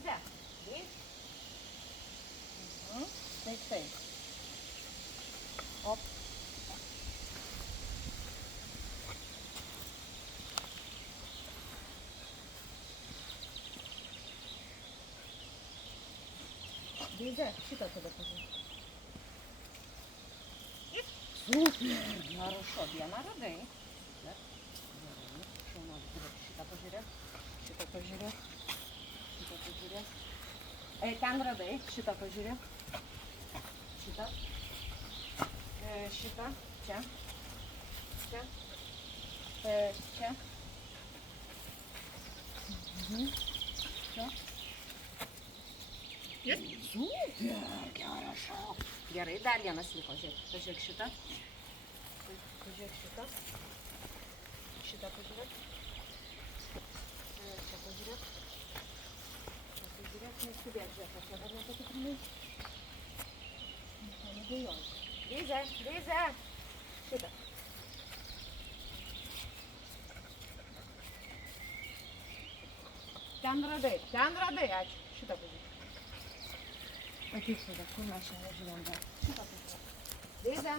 Ліза, Ліз. Стій. Оп. Ліза, що тебе кажу? Супер! Хорошо, Діана, роди. Що у нас буде? Щита пожиря? Щита пожиря? Щита пожиря? Там роди. Щита пожиря? Щита? Щита? Ча? Ча? Ча? Ча? Супер! Хорошо! Гери, Дар'я на свій козик. Козик щита? Козик щита? Щита пожиря? Ща пожиря? Ща пожиря? Не себе взяти, а треба таки тримати. Не даємо. Ліза, Ліза! Щита. Там роди, ач. Щита пожиря. Иди сюда, кумаша, я живем, да. Щита пожиря. Ліза!